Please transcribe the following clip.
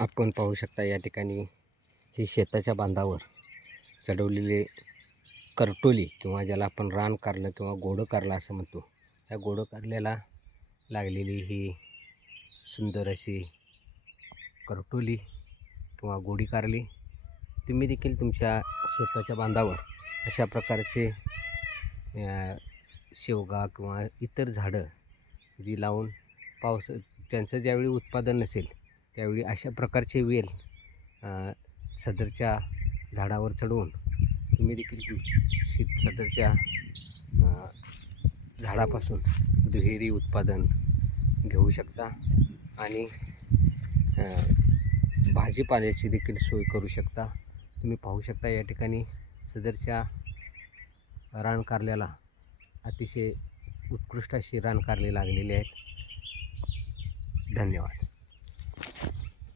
आपण पाहू शकता या ठिकाणी ही शेताच्या बांधावर चढवलेले करटोली किंवा ज्याला आपण रान कारलं किंवा गोडं कारलं असं म्हणतो. त्या गोडं कारल्याला लागलेली ही सुंदर अशी करटोली किंवा गोडी कारली. तुम्ही देखील तुमच्या शेताच्या बांधावर अशा प्रकारचे शेवगा किंवा इतर झाडं जी लावून पाऊस त्यांचं ज्यावेळी उत्पादन नसेल त्यावेळी अशा प्रकारचे वेल सदरच्या झाडावर चढवून तुम्ही देखील शीत सदरच्या झाडापासून दुहेरी उत्पादन घेऊ शकता आणि भाजीपाल्याची देखील सोय करू शकता. तुम्ही पाहू शकता या ठिकाणी सदरच्या रानकारल्याला अतिशय उत्कृष्ट अशी रानकारली लागलेली आहेत. धन्यवाद.